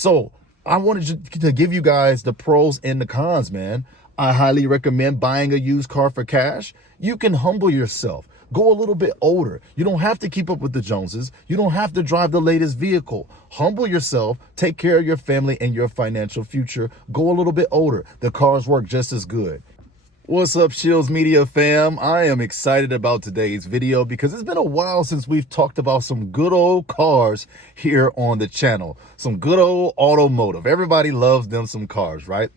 So I wanted to give you guys the pros and the cons, man. I highly recommend buying a used car for cash. You can humble yourself. Go a little bit older. You don't have to keep up with the Joneses. You don't have to drive the latest vehicle. Humble yourself. Take care of your family and your financial future. Go a little bit older. The cars work just as good. What's up, Shields Media fam? I am excited about today's video because it's been a while since we've talked about some good old cars here on the channel. Some good old automotive. Everybody loves them some cars, right?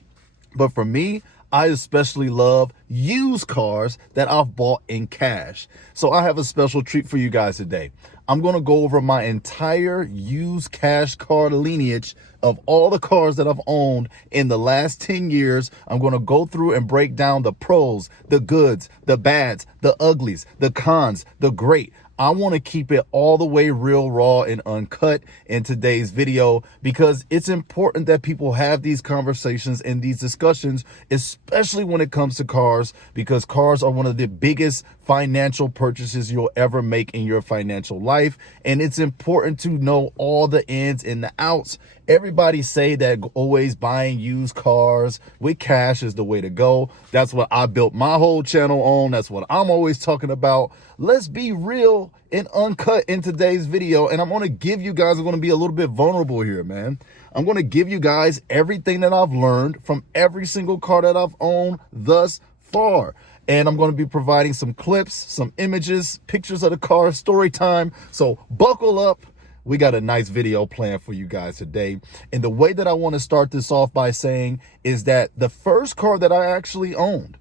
But for me, I especially love used cars that I've bought in cash. So I have a special treat for you guys today. I'm going to go over my entire used cash car lineage of all the cars that I've owned in the last 10 years. I'm going to go through and break down the pros, the goods, the bads, the uglies, the cons, the great. I want to keep it all the way real, raw, and uncut in today's video because it's important that people have these conversations and these discussions, especially when it comes to cars, because cars are one of the biggest financial purchases you'll ever make in your financial life. And it's important to know all the ins and the outs. Everybody say that always buying used cars with cash is the way to go. That's what I built my whole channel on. That's what I'm always talking about. Let's be real and uncut in today's video. And I'm going to give you guys, I'm going to be a little bit vulnerable here, man. I'm going to give you guys everything that I've learned from every single car that I've owned thus far. And I'm going to be providing some clips, some images, pictures of the car, story time. So buckle up. We got a nice video planned for you guys today. And the way that I want to start this off by saying is that the first car that I actually owned,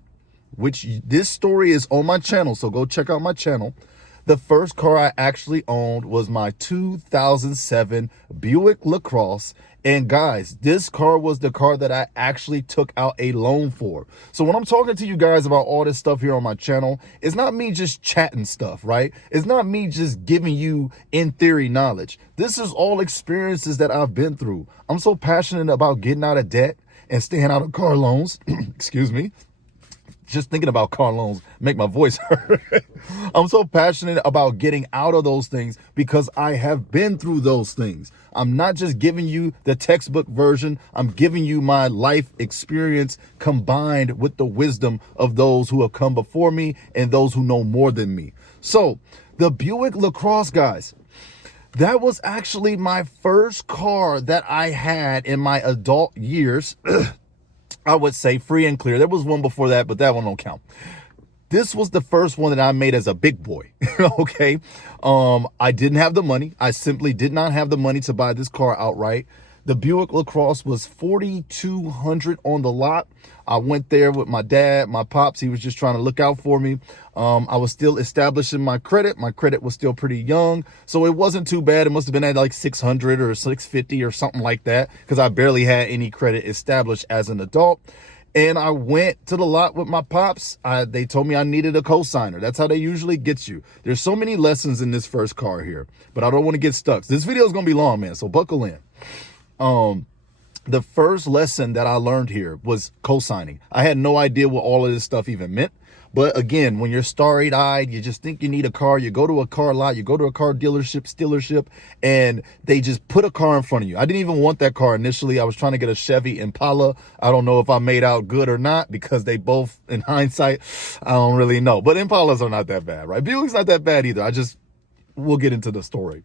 which this story is on my channel, so go check out my channel. The first car I actually owned was my 2007 Buick LaCrosse. And guys, this car was the car that I actually took out a loan for. So when I'm talking to you guys about all this stuff here on my channel, it's not me just chatting stuff, right? It's not me just giving you in theory knowledge. This is all experiences that I've been through. I'm so passionate about getting out of debt and staying out of car loans. Excuse me. Just thinking about car loans make my voice hurt. I'm so passionate about getting out of those things because I have been through those things. I'm not just giving you the textbook version. I'm giving you my life experience combined with the wisdom of those who have come before me and those who know more than me. So the Buick LaCrosse, guys, that was actually my first car that I had in my adult years. I would say free and clear. There was one before that, but that one don't count. This was the first one that I made as a big boy. Okay. I didn't have the money. I simply did not have the money to buy this car outright. The Buick LaCrosse was $4,200 on the lot. I went there with my dad, my pops. He was just trying to look out for me. I was still establishing my credit. My credit was still pretty young, so it wasn't too bad. It must have been at like 600 or 650 or something like that because I barely had any credit established as an adult. And I went to the lot with my pops. They told me I needed a cosigner. That's how they usually get you. There's so many lessons in this first car here, but I don't want to get stuck. This video is going to be long, man, so buckle in. The first lesson that I learned here was co-signing. I had no idea what all of this stuff even meant. But again, when you're starry-eyed, you just think you need a car, you go to a car lot, you go to a car dealership, and they just put a car in front of you. I didn't even want that car initially. I was trying to get a Chevy Impala. I don't know if I made out good or not because they both, in hindsight, I don't really know. But Impalas are not that bad, right? Buick's not that bad either. We'll get into the story.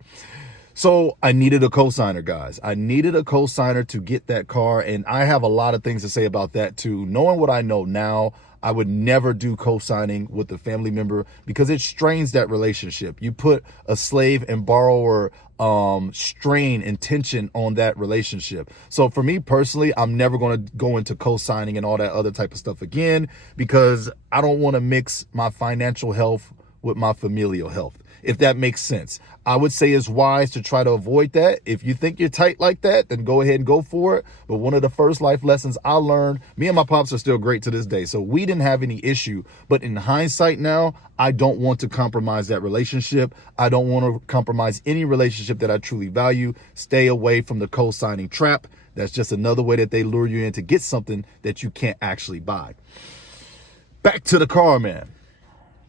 So I needed a cosigner, guys. I needed a cosigner to get that car. And I have a lot of things to say about that too. Knowing what I know now, I would never do co-signing with a family member because it strains that relationship. You put a slave and borrower strain and tension on that relationship. So for me personally, I'm never going to go into co-signing and all that other type of stuff again because I don't want to mix my financial health with my familial health, if that makes sense. I would say it's wise to try to avoid that. If you think you're tight like that, then go ahead and go for it. But one of the first life lessons I learned, me and my pops are still great to this day, so we didn't have any issue. But in hindsight now, I don't want to compromise that relationship. I don't want to compromise any relationship that I truly value. Stay away from the co-signing trap. That's just another way that they lure you in to get something that you can't actually buy. Back to the car, man.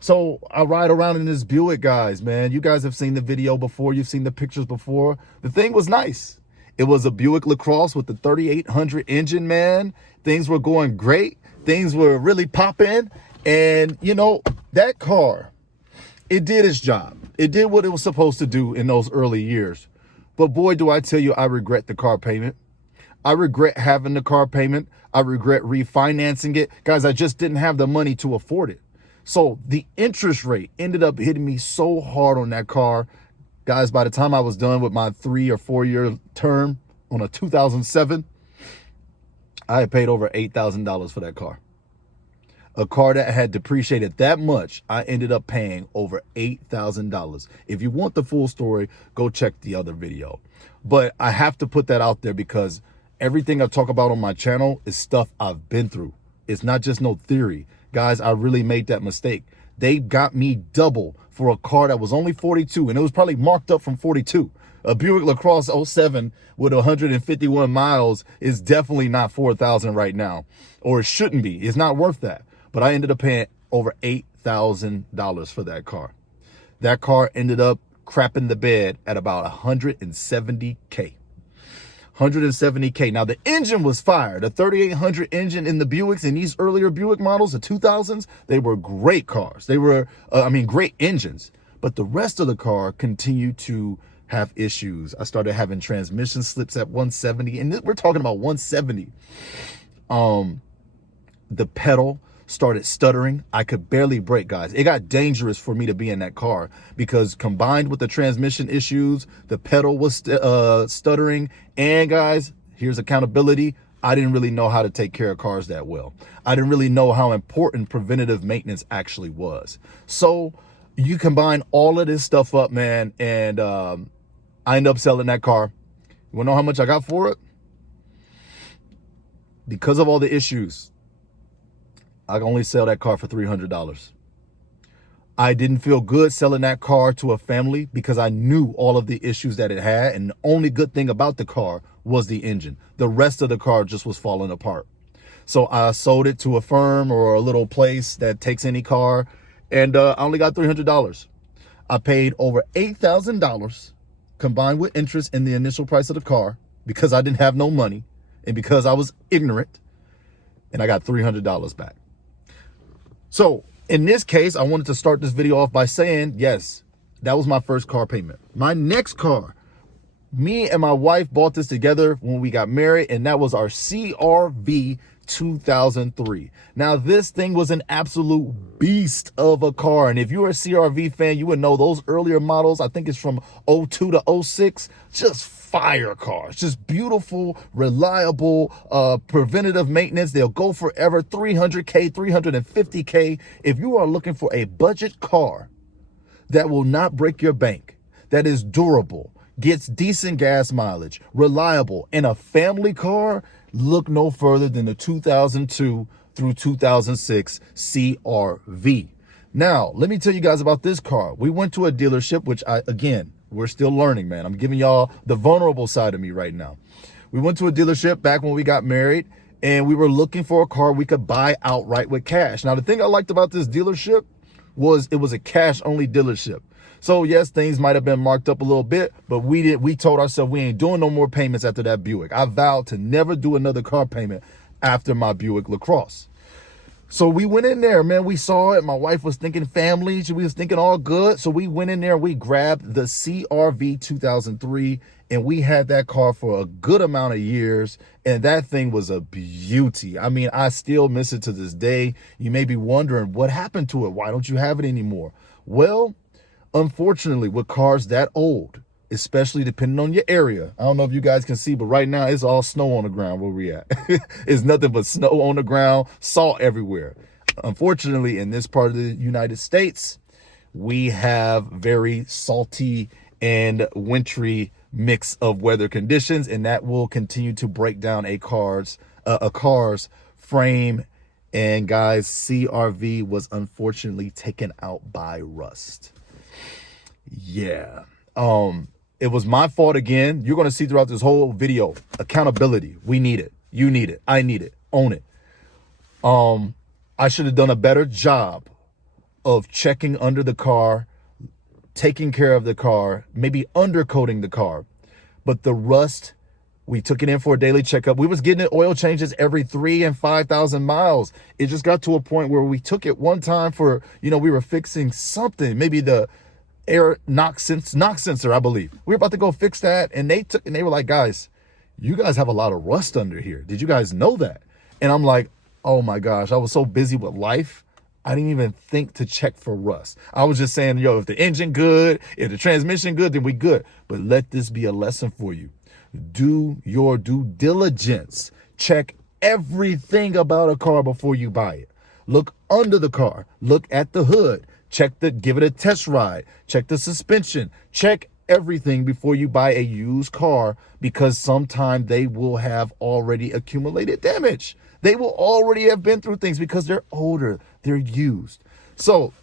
So I ride around in this Buick, guys, man. You guys have seen the video before. You've seen the pictures before. The thing was nice. It was a Buick LaCrosse with the 3800 engine, man. Things were going great. Things were really popping. And, you know, that car, it did its job. It did what it was supposed to do in those early years. But boy, do I tell you, I regret the car payment. I regret having the car payment. I regret refinancing it. Guys, I just didn't have the money to afford it. So the interest rate ended up hitting me so hard on that car. Guys, by the time I was done with my 3 or 4 year term on a 2007, I had paid over $8,000 for that car. A car that had depreciated that much, I ended up paying over $8,000. If you want the full story, go check the other video. But I have to put that out there because everything I talk about on my channel is stuff I've been through. It's not just no theory. Guys, I really made that mistake. They got me double for a car that was only 42, and it was probably marked up from 42. A Buick LaCrosse 07 with 151 miles is definitely not 4,000 right now, or it shouldn't be. It's not worth that. But I ended up paying over $8,000 for that car. That car ended up crapping the bed at about $170K. $170K. Now, the engine was fire. The 3800 engine in the Buicks and these earlier Buick models, the 2000s, they were great cars. They were, great engines. But the rest of the car continued to have issues. I started having transmission slips at 170, and we're talking about 170. The pedal started stuttering. I could barely brake, guys. It got dangerous for me to be in that car because combined with the transmission issues, the pedal was stuttering. And guys, here's accountability. I didn't really know how to take care of cars that well. I didn't really know how important preventative maintenance actually was. So you combine all of this stuff up, man, and I ended up selling that car. You wanna know how much I got for it? Because of all the issues, I can only sell that car for $300. I didn't feel good selling that car to a family because I knew all of the issues that it had. And the only good thing about the car was the engine. The rest of the car just was falling apart. So I sold it to a firm or a little place that takes any car. And I only got $300. I paid over $8,000 combined with interest in the initial price of the car because I didn't have no money and because I was ignorant. And I got $300 back. So in this case, I wanted to start this video off by saying, yes, that was my first car payment. My next car, me and my wife bought this together when we got married, and that was our CRV 2003. Now, this thing was an absolute beast of a car. And if you're a CRV fan, you would know those earlier models, I think it's from 02 to 06, just fire cars, just beautiful, reliable, preventative maintenance. They'll go forever, 300K, 350K. If you are looking for a budget car that will not break your bank, that is durable, gets decent gas mileage, reliable, and a family car, look no further than the 2002 through 2006 CRV. Now, let me tell you guys about this car. We went to a dealership, which we're still learning, man. I'm giving y'all the vulnerable side of me right now. We went to a dealership back when we got married, and we were looking for a car we could buy outright with cash. Now, the thing I liked about this dealership was it was a cash-only dealership. So yes, things might have been marked up a little bit, but we told ourselves we ain't doing no more payments after that Buick. I vowed to never do another car payment after my Buick LaCrosse. So we went in there, man. We saw it. My wife was thinking family. She was thinking all good. So we went in there and we grabbed the CRV 2003, and we had that car for a good amount of years. And that thing was a beauty. I mean, I still miss it to this day. You may be wondering what happened to it. Why don't you have it anymore? Well, unfortunately, with cars that old, especially depending on your area, I don't know if you guys can see, but right now it's all snow on the ground where we at. It's nothing but snow on the ground, salt everywhere. Unfortunately, in this part of the United States, we have very salty and wintry mix of weather conditions, and that will continue to break down a car's frame. And guys, CRV was unfortunately taken out by rust. Yeah. It was my fault again. You're going to see throughout this whole video, accountability. We need it. You need it. I need it. Own it. I should have done a better job of checking under the car, taking care of the car, maybe undercoating the car. But the rust We took it in for a daily checkup. We was getting oil changes every 3,000 and 5,000 miles. It just got to a point where we took it one time for, we were fixing something, maybe the air knock sensor, I believe. We were about to go fix that, and they were like, guys, you guys have a lot of rust under here. Did you guys know that? And I'm like, oh my gosh, I was so busy with life, I didn't even think to check for rust. I was just saying, if the engine good, if the transmission good, then we good. But let this be a lesson for you. Do your due diligence. Check everything about a car before you buy it. Look under the car. Look at the hood. Give it a test ride. Check the suspension. Check everything before you buy a used car, because sometimes they will have already accumulated damage. They will already have been through things because they're older, they're used. So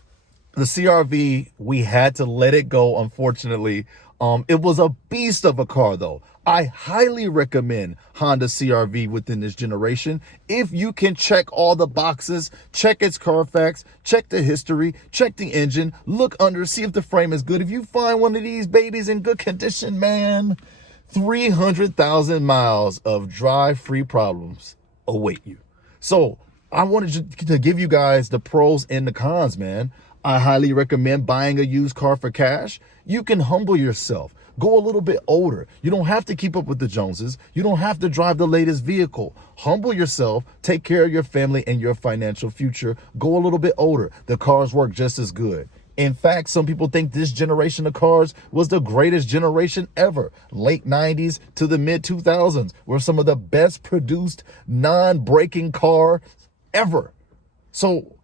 the CRV, we had to let it go, unfortunately. It was a beast of a car, though. I highly recommend Honda CRV within this generation. If you can check all the boxes, check its Carfax, check the history, check the engine, look under, see if the frame is good. If you find one of these babies in good condition, man, 300,000 miles of drive-free problems await you. So I wanted to give you guys the pros and the cons, man. I highly recommend buying a used car for cash. You can humble yourself. Go a little bit older. You don't have to keep up with the Joneses. You don't have to drive the latest vehicle. Humble yourself. Take care of your family and your financial future. Go a little bit older. The cars work just as good. In fact, some people think this generation of cars was the greatest generation ever. Late 90s to the mid 2000s were some of the best produced non-braking car ever. So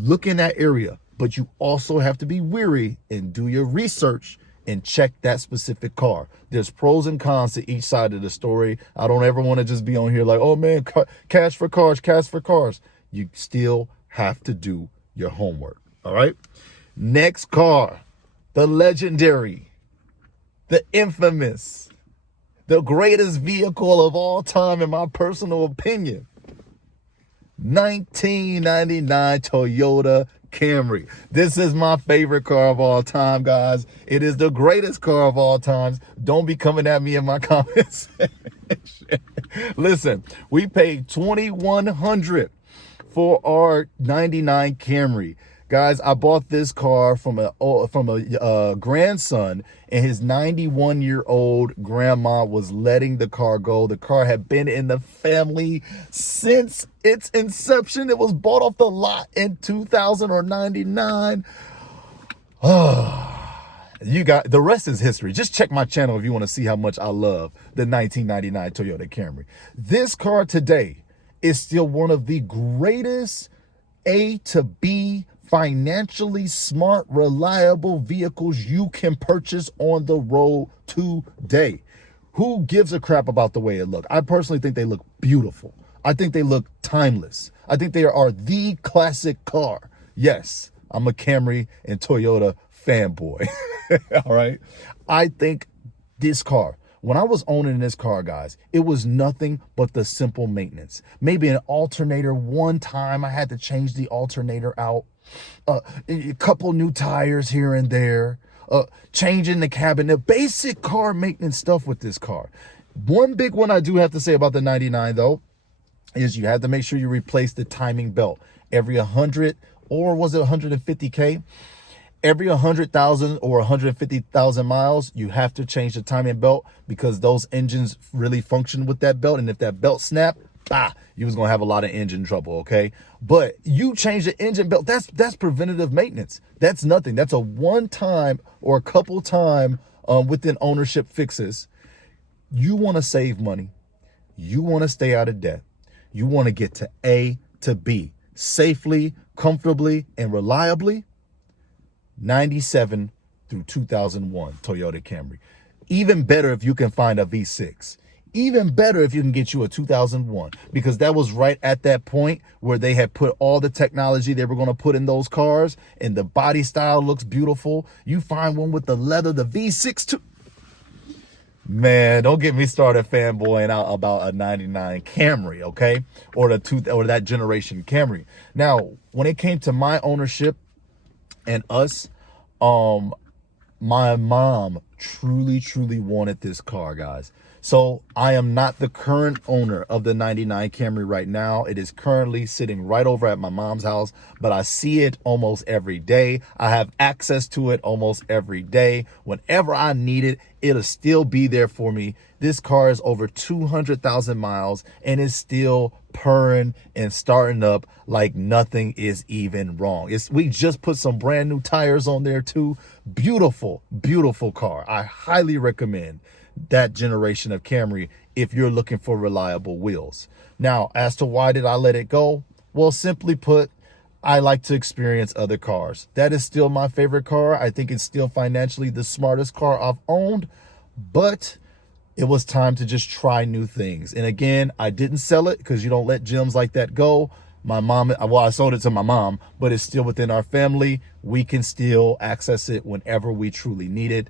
look in that area, but you also have to be wary and do your research and check that specific car. There's pros and cons to each side of the story. I don't ever want to just be on here like, oh man, cash for cars, cash for cars. You still have to do your homework. All right. Next car, the legendary, the infamous, the greatest vehicle of all time, in my personal opinion, 1999 Toyota Camry. This is my favorite car of all time, guys. It is the greatest car of all times. Don't be coming at me in my comments. Listen, we paid $2,100 for our 99 Camry. Guys, I bought this car from a grandson, and his 91-year-old grandma was letting the car go. The car had been in the family since its inception. It was bought off the lot in 2000 or 99. The rest is history. Just check my channel if you want to see how much I love the 1999 Toyota Camry. This car today is still one of the greatest A to B financially smart, reliable vehicles you can purchase on the road today. Who gives a crap about the way it looks? I personally think they look beautiful. I think they look timeless. I think they are the classic car. Yes, I'm a Camry and Toyota fanboy. All right. I think this car, when I was owning this car, guys, it was nothing but the simple maintenance. Maybe an alternator one time. I had to change the alternator out. A couple new tires here and there. Changing the cabin. The basic car maintenance stuff with this car. One big one I do have to say about the 99, though, is you have to make sure you replace the timing belt every 100, or was it 150K? Every 100,000 or 150,000 miles, you have to change the timing belt, because those engines really function with that belt. And if that belt snapped, you was gonna have a lot of engine trouble, okay? But you change the engine belt, that's preventative maintenance. That's nothing. That's a one-time or a couple time within ownership fixes. You want to save money. You want to stay out of debt. You want to get to A to B safely, comfortably, and reliably. 97 through 2001 Toyota Camry. Even better if you can find a V6. Even better if you can get you a 2001, because that was right at that point where they had put all the technology they were going to put in those cars, and the body style looks beautiful. You find one with the leather, the V6 too. Man, don't get me started fanboying out about a 99 Camry, okay? Or that generation Camry. Now, when it came to my ownership and us, my mom truly wanted this car, guys. So I am not the current owner of the 99 Camry right now. It is currently sitting right over at my mom's house, but I see it almost every day. I have access to it almost every day. Whenever I need it, it'll still be there for me. This car is over 200,000 miles and is still purring and starting up like nothing is even wrong. We just put some brand new tires on there too. Beautiful, beautiful car. I highly recommend that generation of Camry if you're looking for reliable wheels. Now, as to why did I let it go? Well, simply put, I like to experience other cars. That is still my favorite car. I think it's still financially the smartest car I've owned, but it was time to just try new things. And again, I didn't sell it because you don't let gems like that go. My mom, well, I sold it to my mom, but it's still within our family. We can still access it whenever we truly need it.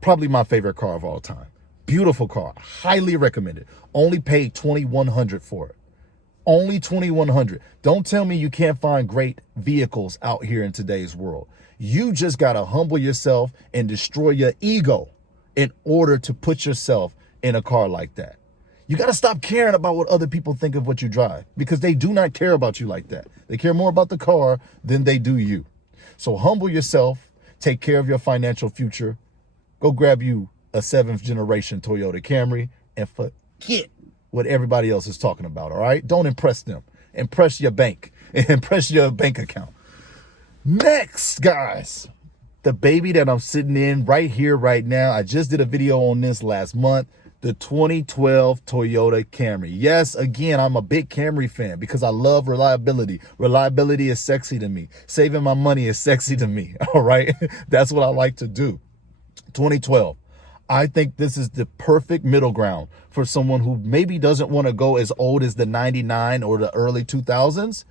Probably my favorite car of all time. Beautiful car, highly recommended. Only paid $2,100 for it. Only $2,100. Don't tell me you can't find great vehicles out here in today's world. You just gotta humble yourself and destroy your ego in order to put yourself in a car like that. You gotta stop caring about what other people think of what you drive, because they do not care about you like that. They care more about the car than they do you. So humble yourself, take care of your financial future, go grab you a 7th generation Toyota Camry and forget what everybody else is talking about, all right? Don't impress them. Impress your bank. Impress your bank account. Next, guys, the baby that I'm sitting in right here, right now. I just did a video on this last month. The 2012 Toyota Camry. Yes, again, I'm a big Camry fan because I love reliability. Reliability is sexy to me. Saving my money is sexy to me, all right? That's what I like to do. 2012. I think this is the perfect middle ground for someone who maybe doesn't want to go as old as the 99 or the early 2000s,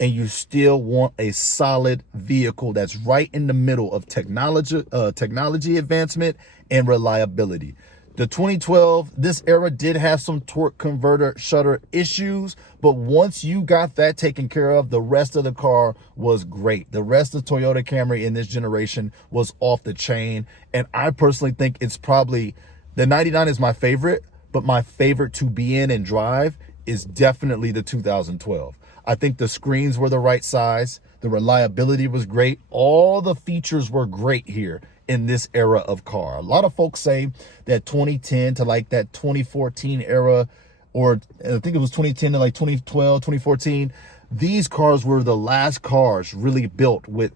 and you still want a solid vehicle that's right in the middle of technology advancement and reliability. The 2012, this era did have some torque converter shutter issues, but once you got that taken care of, the rest of the car was great. The rest of Toyota Camry in this generation was off the chain, and I personally think it's probably, the 99 is my favorite, but my favorite to be in and drive is definitely the 2012. I think the screens were the right size. The reliability was great. All the features were great here in this era of car. A lot of folks say that 2010 to like that 2014 era, or I think it was 2010 to like 2012, 2014, these cars were the last cars really built with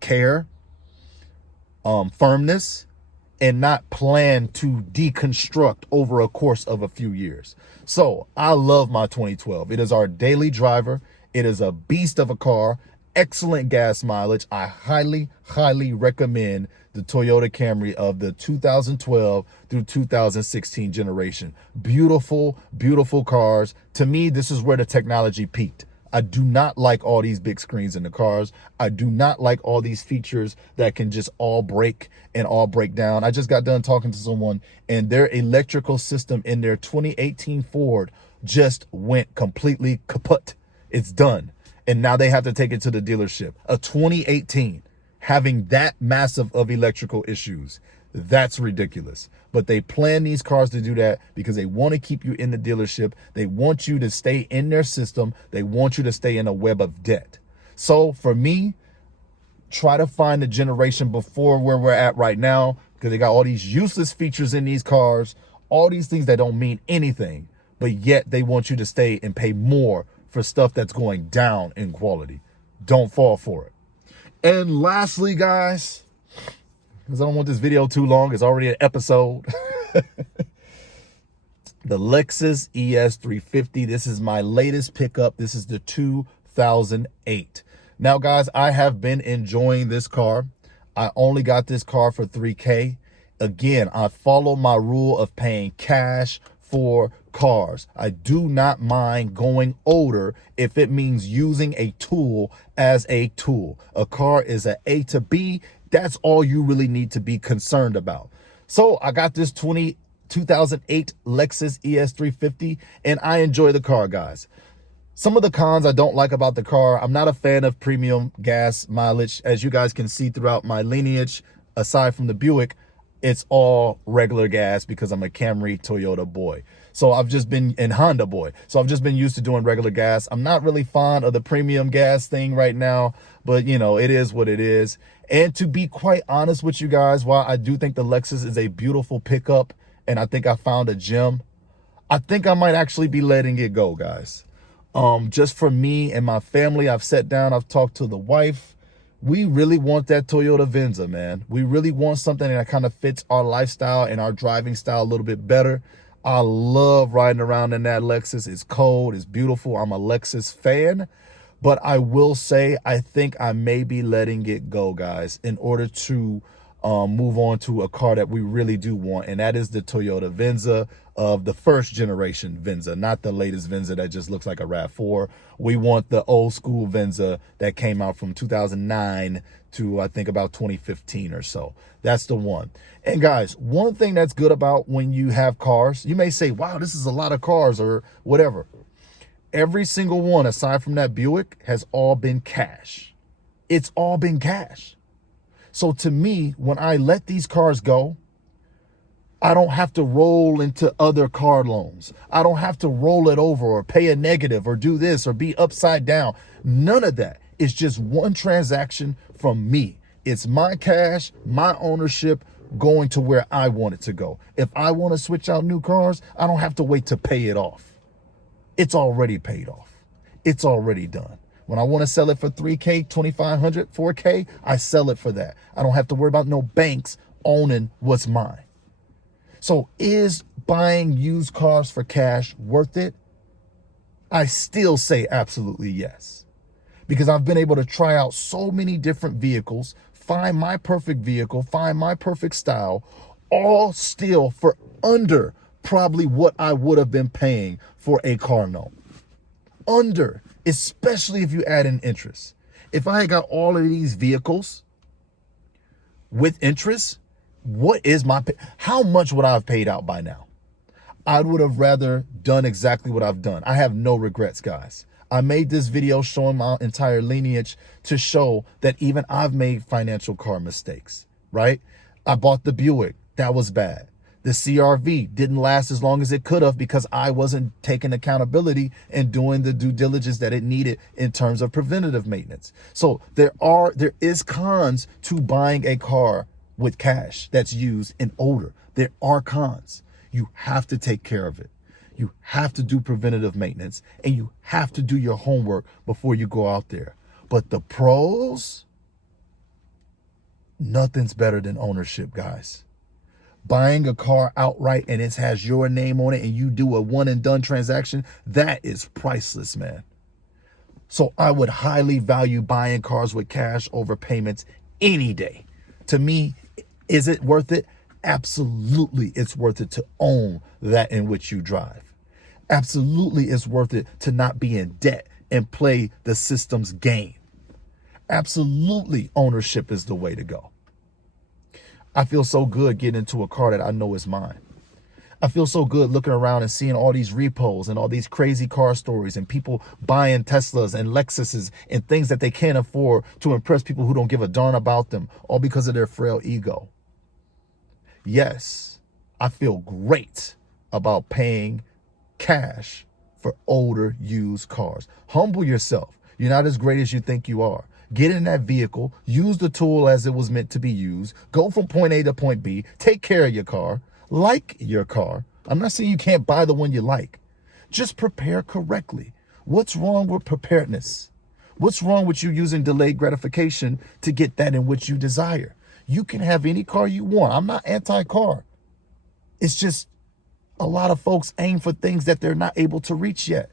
care, firmness, and not planned to deconstruct over a course of a few years. So I love my 2012. It is our daily driver. It is a beast of a car. Excellent gas mileage. I highly, highly recommend the Toyota Camry of the 2012 through 2016 generation. Beautiful, beautiful cars. To me, this is where the technology peaked. I do not like all these big screens in the cars. I do not like all these features that can just all break and all break down. I just got done talking to someone, and their electrical system in their 2018 Ford just went completely kaput. It's done. And now they have to take it to the dealership. A 2018 having that massive of electrical issues, that's ridiculous. But they plan these cars to do that because they want to keep you in the dealership. They want you to stay in their system. They want you to stay in a web of debt. So for me, try to find the generation before where we're at right now, because they got all these useless features in these cars, all these things that don't mean anything, but yet they want you to stay and pay more for stuff that's going down in quality. Don't fall for it. And lastly, guys, because I don't want this video too long, it's already an episode. The Lexus ES350. This is my latest pickup. This is the 2008. Now, guys, I have been enjoying this car. I only got this car for $3K. Again, I follow my rule of paying cash for cars. I do not mind going older if it means using a tool as a tool. A car is an A to B. That's all you really need to be concerned about. So I got this 2008 Lexus ES350, and I enjoy the car, guys. Some of the cons I don't like about the car: I'm not a fan of premium gas mileage. As you guys can see throughout my lineage, aside from the Buick, it's all regular gas because I'm a Camry Toyota boy. So I've just been in Honda boy. So I've just been used to doing regular gas. I'm not really fond of the premium gas thing right now, but you know, it is what it is. And to be quite honest with you guys, while I do think the Lexus is a beautiful pickup and I think I found a gem, I think I might actually be letting it go, guys. Just for me and my family, I've sat down, I've talked to the wife. We really want that Toyota Venza, man. We really want something that kind of fits our lifestyle and our driving style a little bit better. I love riding around in that Lexus. It's cold, it's beautiful. I'm a Lexus fan, but I will say, I think I may be letting it go, guys, in order to move on to a car that we really do want, and that is the Toyota Venza of the first generation Venza, not the latest Venza that just looks like a RAV4. We want the old school Venza that came out from 2009 to I think about 2015 or so. That's the one. And guys, one thing that's good about when you have cars, you may say, wow, this is a lot of cars or whatever. Every single one, aside from that Buick, has all been cash. It's all been cash. So to me, when I let these cars go, I don't have to roll into other car loans. I don't have to roll it over or pay a negative or do this or be upside down. None of that. It's just one transaction from me. It's my cash, my ownership going to where I want it to go. If I want to switch out new cars, I don't have to wait to pay it off. It's already paid off. It's already done. When I want to sell it for 3K, 2,500, 4K, I sell it for that. I don't have to worry about no banks owning what's mine. So is buying used cars for cash worth it? I still say absolutely yes. Because I've been able to try out so many different vehicles, find my perfect vehicle, find my perfect style, all still for under probably what I would have been paying for a car note. Under, especially if you add in interest. If I had got all of these vehicles with interest, what is my how much would I have paid out by now? I would have rather done exactly what I've done. I have no regrets, guys. I made this video showing my entire lineage to show that even I've made financial car mistakes, right? I bought the Buick. That was bad. The CRV didn't last as long as it could have because I wasn't taking accountability and doing the due diligence that it needed in terms of preventative maintenance. So there is cons to buying a car with cash that's used and older. There are cons. You have to take care of it. You have to do preventative maintenance and you have to do your homework before you go out there. But the pros, nothing's better than ownership, guys. Buying a car outright and it has your name on it and you do a one and done transaction, that is priceless, man. So I would highly value buying cars with cash over payments any day. To me, is it worth it? Absolutely, it's worth it to own that in which you drive. Absolutely, it's worth it to not be in debt and play the system's game. Absolutely, ownership is the way to go. I feel so good getting into a car that I know is mine. I feel so good looking around and seeing all these repos and all these crazy car stories and people buying Teslas and Lexuses and things that they can't afford to impress people who don't give a darn about them, all because of their frail ego. Yes, I feel great about paying cash for older used cars. Humble yourself. You're not as great as you think you are. Get in that vehicle, use the tool as it was meant to be used, go from point A to point B, take care of your car, like your car. I'm not saying you can't buy the one you like. Just prepare correctly. What's wrong with preparedness? What's wrong with you using delayed gratification to get that in which you desire? You can have any car you want. I'm not anti-car. It's just a lot of folks aim for things that they're not able to reach yet.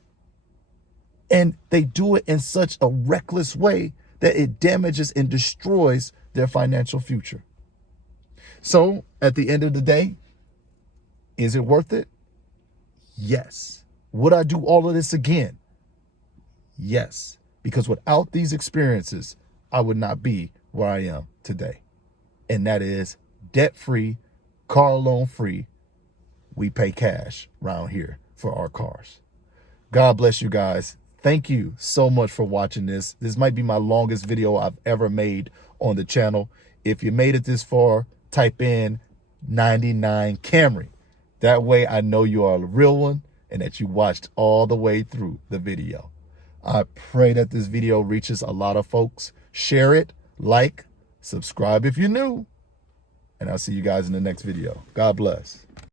And they do it in such a reckless way that it damages and destroys their financial future. So at the end of the day, is it worth it? Yes. Would I do all of this again? Yes. Because without these experiences, I would not be where I am today. And that is debt-free, car loan-free. We pay cash around here for our cars. God bless you guys. Thank you so much for watching this. This might be my longest video I've ever made on the channel. If you made it this far, type in 99 Camry. That way I know you are a real one and that you watched all the way through the video. I pray that this video reaches a lot of folks. Share it, like, subscribe if you're new, and I'll see you guys in the next video. God bless.